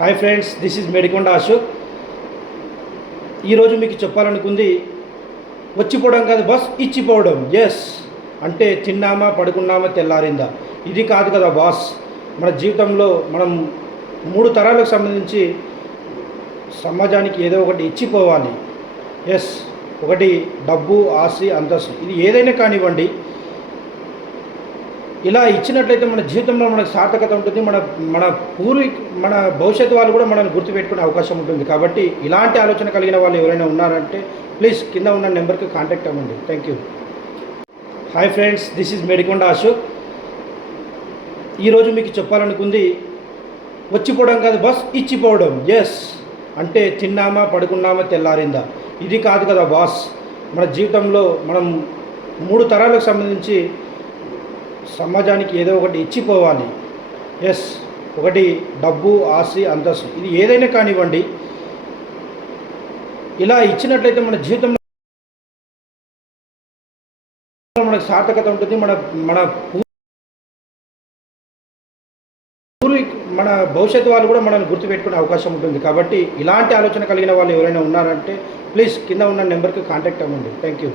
Hi friends, this is Medikonda Ashok. ఈరోజు మీకు చెప్పాలనుకుంది వచ్చిపోవడం కాదు, బాస్ ఇచ్చిపోవడం. ఎస్ అంటే తిన్నామా పడుకున్నామా తెల్లారిందా, ఇది కాదు కదా బాస్. మన జీవితంలో మనం 3 తరాలకు సంబంధించి సమాజానికి ఏదో ఒకటి ఇచ్చిపోవాలి. ఎస్, ఒకటి డబ్బు, ఆస్తి, అంతస్తు, ఇది ఏదైనా కానివ్వండి. ఇలా ఇచ్చినట్లయితే మన జీవితంలో మనకు సార్థకత ఉంటుంది. మన భవిష్యత్తు వాళ్ళు కూడా మనల్ని గుర్తుపెట్టుకునే అవకాశం ఉంటుంది. కాబట్టి ఇలాంటి ఆలోచన కలిగిన వాళ్ళు ఎవరైనా ఉన్నారంటే ప్లీజ్ కింద ఉన్న నెంబర్కి కాంటాక్ట్ అవ్వండి. Thank you. Hi friends, this is Medikonda Ashok. ఈరోజు మీకు చెప్పాలనుకుంది వచ్చిపోవడం కాదు, బాస్ ఇచ్చిపోవడం. ఎస్ అంటే తిన్నామా పడుకున్నామా తెల్లారిందా, ఇది కాదు కదా బాస్. మన జీవితంలో మనం 3 తరాలకు సంబంధించి సమాజానికి ఏదో ఒకటి ఇచ్చిపోవాలి. ఎస్, ఒకటి డబ్బు, ఆస్తి, అంతస్తు, ఇది ఏదైనా కానివ్వండి. ఇలా ఇచ్చినట్లయితే మన జీవితంలో మనకు సార్థకత ఉంటుంది. మన భవిష్యత్తు వాళ్ళు కూడా మనల్ని గుర్తుపెట్టుకునే అవకాశం ఉంటుంది. కాబట్టి ఇలాంటి ఆలోచన కలిగిన వాళ్ళు ఎవరైనా ఉన్నారంటే ప్లీజ్ కింద ఉన్న నెంబర్కి కాంటాక్ట్ అవ్వండి. Thank you.